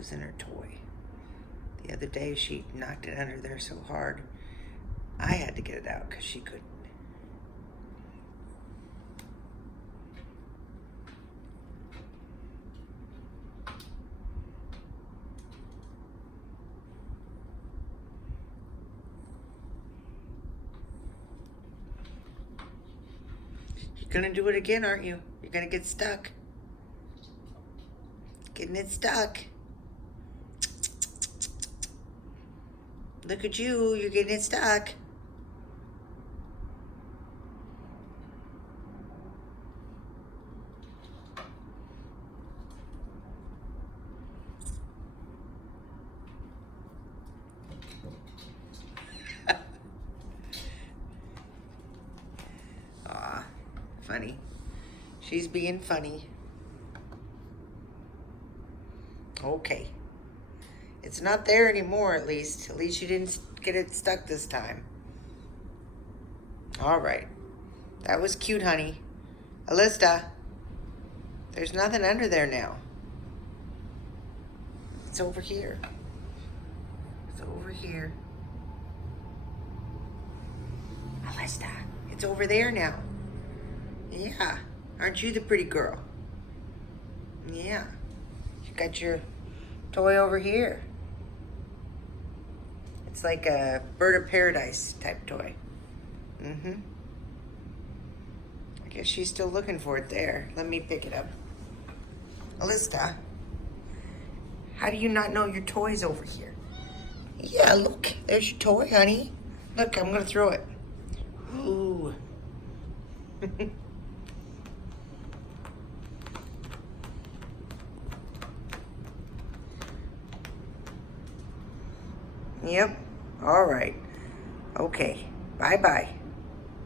losing her toy. The other day she knocked it under there so hard, I had to get it out because she couldn't. You're gonna do it again, aren't you? You're gonna get stuck. Getting it stuck. Look at you, you're getting it stuck. Aw, funny. She's being funny. Okay. It's not there anymore, at least. At least you didn't get it stuck this time. All right. That was cute, honey. Elista, there's nothing under there now. It's over here. It's over here. Elista, it's over there now. Yeah. Aren't you the pretty girl? Yeah. You got your toy over here. It's like a bird of paradise type toy. I guess she's still looking for it there. Let me pick it up. Elista, how do you not know your toy's over here? Yeah, look, there's your toy, honey. Look, I'm gonna throw it. Ooh. Yep. All right. Okay. Bye-bye.